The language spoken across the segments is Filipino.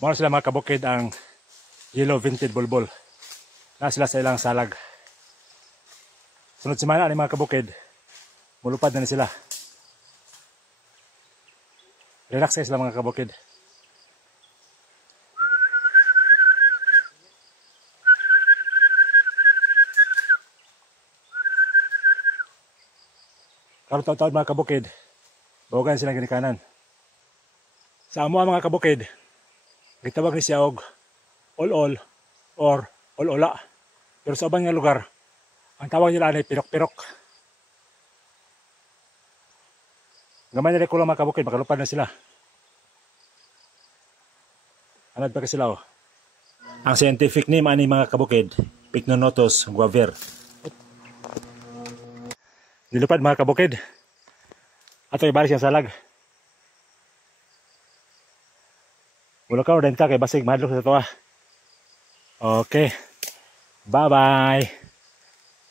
Mao sila mga kabukid ang yellow vented bulbul. Na sila sa ilang salag. Sunod semana ni mga kabukid, mulupad na ni sila. Relax kayo sila mga kabukid. Karon taon-taon mga kabukid, bawagan silang ginikanan. Sa amo mga kabukid, gitawag ni siya og ol-ol or ol-ola. Pero sa ubang nga lugar, ang tawag nila ay pirok-pirok. Gamay nila ko lang mga kabukid, makalupad na sila. Anad pa ka sila oh. Ang scientific name ani mga kabukid, Pycnonotus guaver. Dilupad mga kabukid. Ato ibalik siyang salag. Wala ka orenta kay basig mahadlok sa tuwa. Okay. Bye-bye.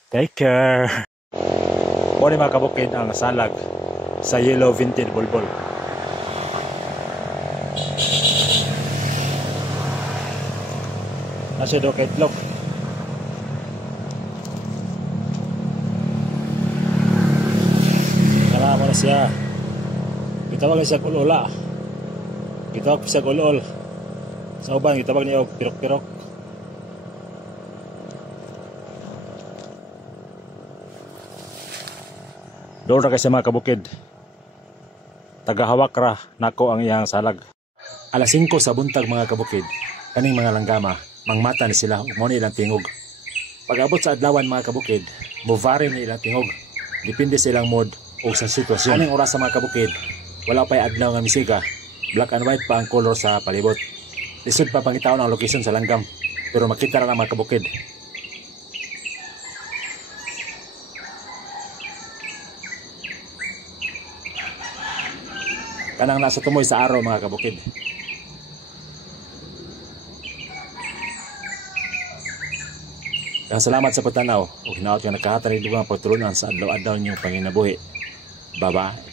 Take care. Muna mga kabukid ang salag sa yellow vented bulbul. Nasa do kay itlog. Karamo na siya. Gitawag siya ul-ula. Gitawag siya ul-ul. Sa uban gitawag niya og pirok-pirok. Doon ra kasi mga kabukid. Tagahawak ra nako ang iyang salag. Alas 5 sa buntag mga kabukid. Kaning mga langgama, mangmata ni sila ug mao ni ilang tingog. Pag-abot sa adlawan mga kabukid, movare ni ilang tingog. Depende sa ilang mood o sa sitwasyon. Aning oras sa mga kabukid, wala pa'y adlaw nga misika. Black and white pa ang color sa palibot. Lisod pa pangitaon ang location sa langgam. Pero makita ra na mga kabukid. Kanang nasa tumoy sa araw mga kabukid. Kaya salamat sa pagtanaw. Ug hinaot nga nakahatag dugang pagtulunan sa adlaw-adlaw niyong panginabuhi. Bye-bye.